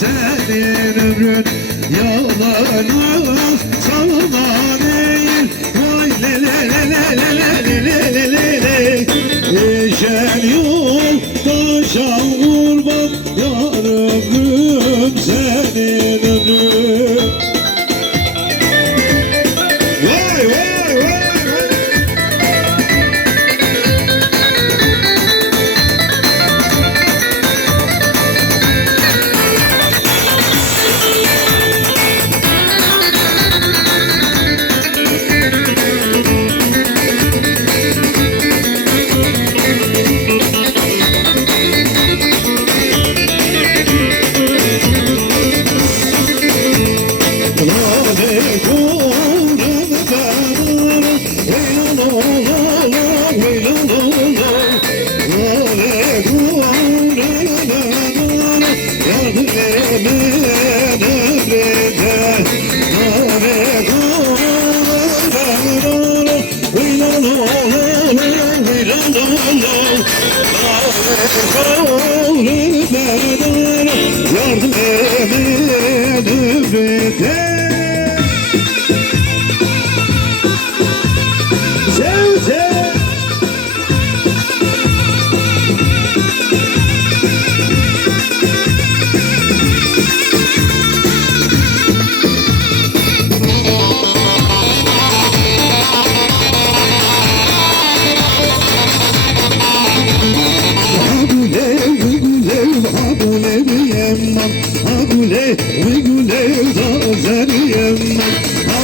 senin ömrün Yalanaz sana değil Vay le le le le le le le le le Eşen yoldaşa kurban Yar ömrüm senin ömrün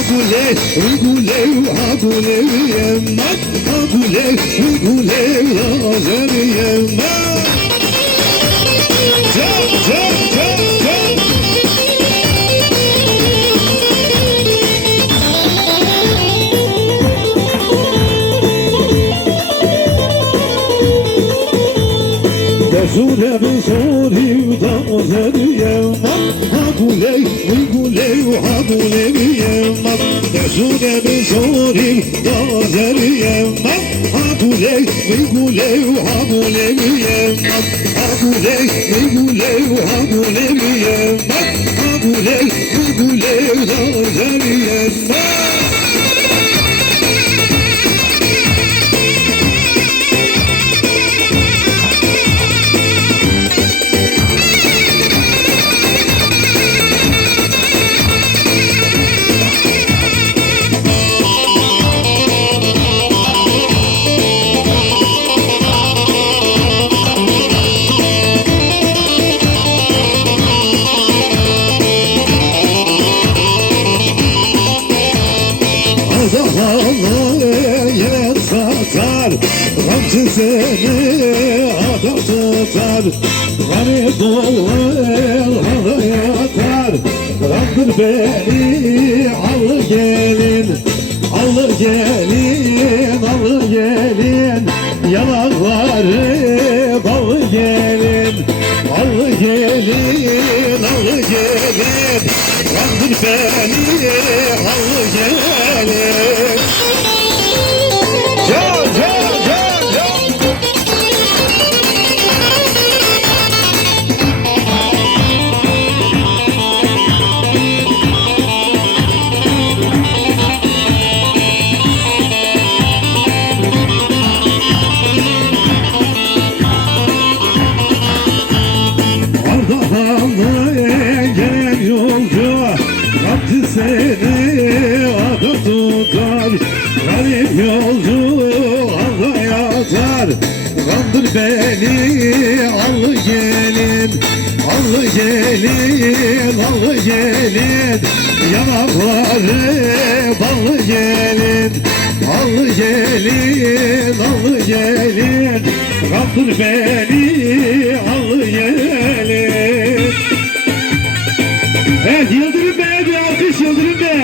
هبوله هبوله هبوله يمك هبوله هبوله يا غزل يمك جم جم جم جم بزور بزور يا غزل يمك قولي قولي وهقولي يما دعزونا بزوري دازر يما هقولي قولي وهقولي يما هقولي قولي وهقولي يما هقولي قولي دازر يما Hayatı seni adam tutar. Garip oğlan bana yatar Kaldır beni alır gelin Alır gelin alır gelin. Yalanları bağlı gelin Alır gelin alır gelin. Kaldır beni alır gelin. Garip yolcu arda yatar Kandır beni al gelin. Al gelin al gelin. Yanakları bal gelin. Al gelin al gelin. Kandır beni al gelin. Evet Yıldırım Bey'e bir alkış Yıldırım Bey.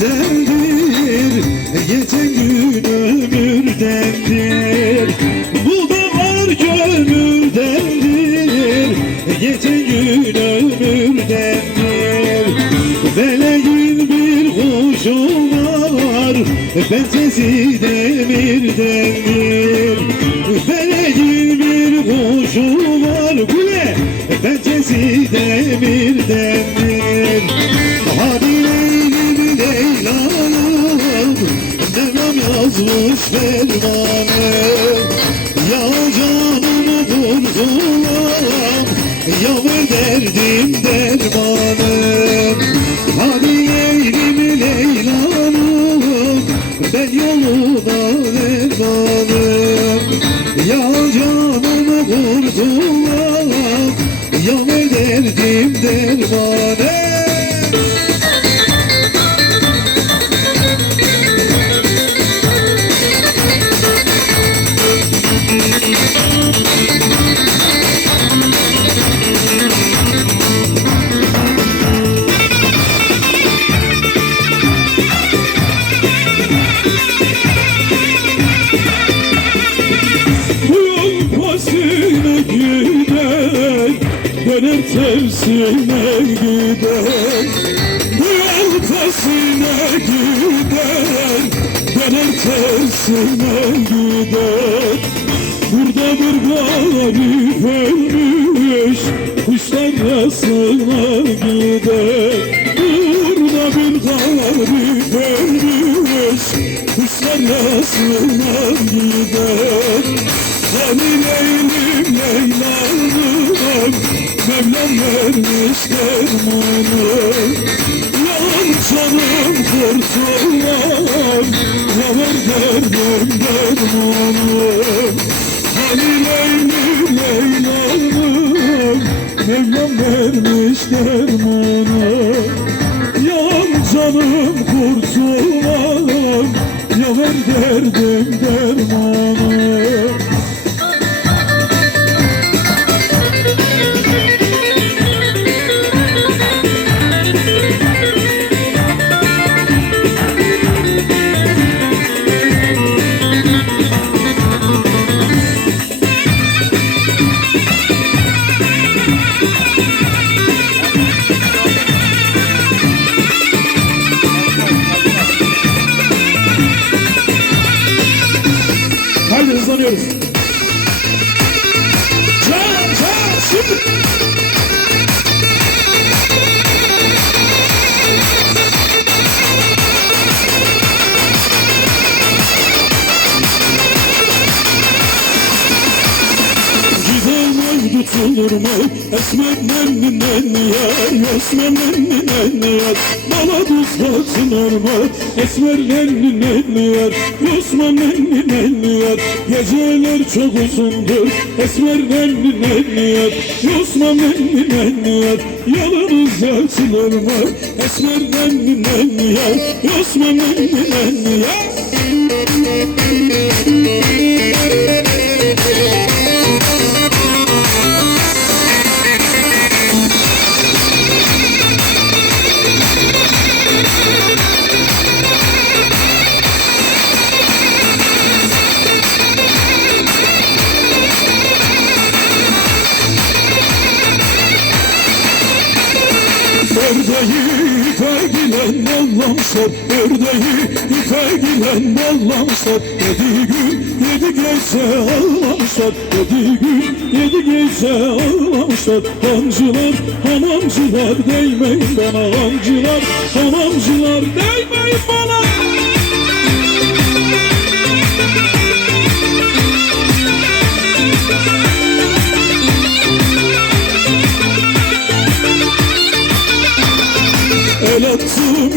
Geçen gün ömürdendir Bu da var kömürdendir Geçen gün ömürdendir Feleğin bir kuşu var Pençesi demirdendir Feleğin bir kuşu var Bu ne? Pençesi demirdendir fermanı Ya canımı kurtulam Ya ver derdim dermanım Hadi Leylim Leyla'm Ben yoluna dermanım Ya canımı kurtulam Ya ver derdim dermanım Döner tersine gider yol pasine gider Döner tersine gider Burada bir garip ölmüş Kuşlar yasına gider Burada bir garip ölmüş Kuşlar yasına gider vermiş dermanı Yan canım kurtulam Yaver derdim dermanım Hani Leylim Leyla'm Mevlam vermiş dermanı Yan canım kurtulam Yaver derdim dermanı söylüyoruz. Mu? Esmer nenni yar Esmer nenni yar Bana tuz kaçınır mı? Esmer nenni yar Osman nenni yar Geceler çok uzundur Esmer nenni yar Osman nenni yar Yalınız açılır mı? Esmer nenni yar Osman nenni yar Ördeği ağlamışlar Yedi gün yedi gece ağlamışlar Hancılar hamamcılar değmeyin bana Hancılar hamamcılar değmeyin bana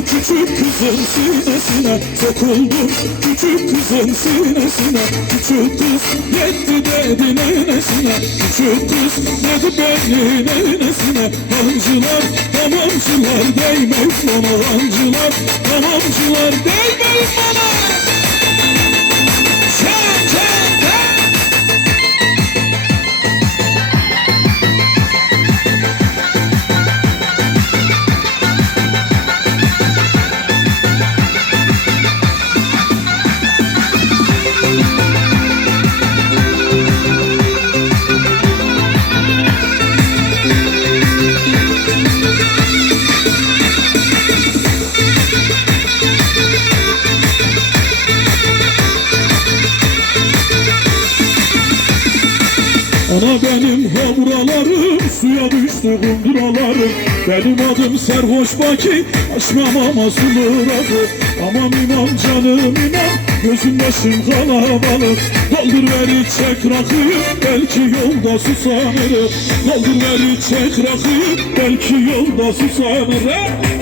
küçük kızın sinesine Sokuldum küçük kızın sinesine Küçük kız yetti dedi nenesine Küçük kız dedi beni nenesine Hancılar hamamcılar değmeyin bana. Hancılar hamamcılar değmeyin bana suya düştü kunduralarım Benim adım Serhoş Baki. Aşmam ama sınırladı Aman inan canım inan. Gözüm başım kalabalık. Doldur ver içecek rakıyı. Belki yolda susanırım. Doldur ver içecek rakıyı. Belki yolda susanırım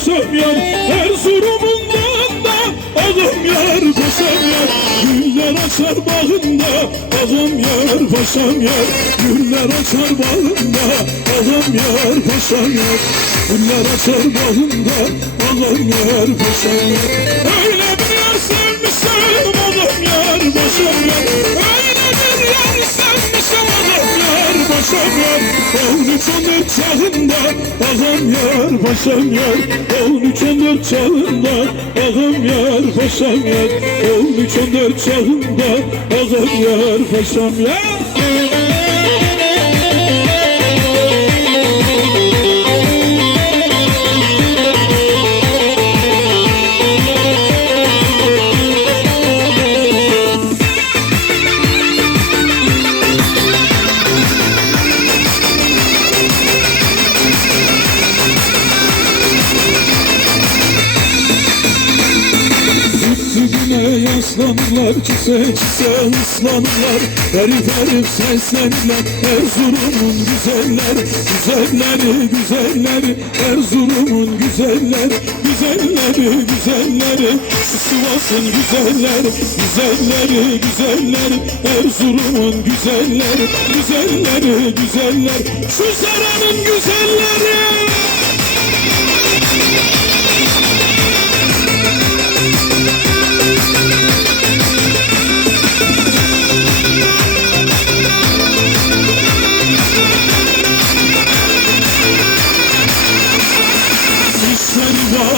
paşam yar Erzurum'un dağında ağım yar paşam yar. Güller açar bağında ağam yar paşam yar. Güller açar bağında ağam yar paşam yar. Güller açar bağında ağam yar paşam yar. Öyle bir yer sevmişim ağam yar paşam yar üç on dört çağında ağam yar paşam yar on dört çağında ağam yar paşam yar on dört çağında ağam yar paşam yar Dibine yaslanırlar çise çise ıslanırlar. Herif herif seslenirler Erzurum'un güzelleri Güzelleri güzelleri Erzurum'un güzelleri Güzelleri güzelleri Sivas'ın güzelleri Güzelleri güzelleri Erzurum'un güzelleri Güzelleri güzeller. Şu Sara'nın güzelleri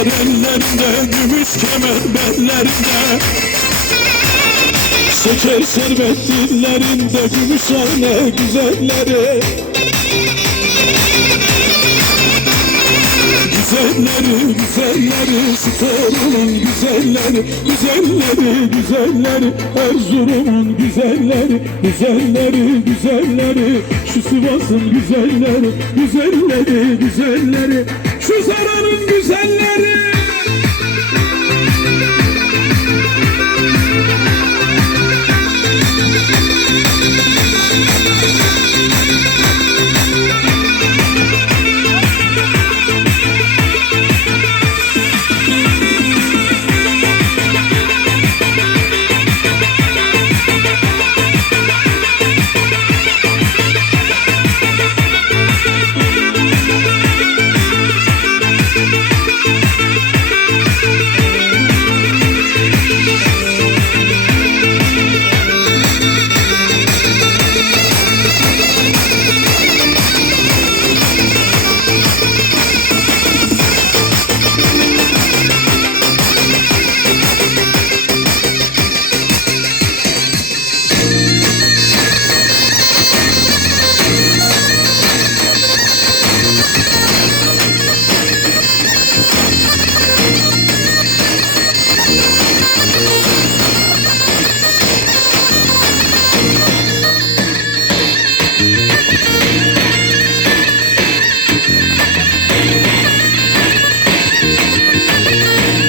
var ellerinde, gümüş kemer bellerinde. Şeker şerbet dillerinde, gümüşhane güzelleri. Güzelleri, güzelleri, torunun güzelleri Güzelleri, güzelleri, Erzurum'un güzelleri Güzelleri, güzelleri, şu Sivas'ın güzelleri Güzelleri, güzelleri, şu Zara'nın güzelleri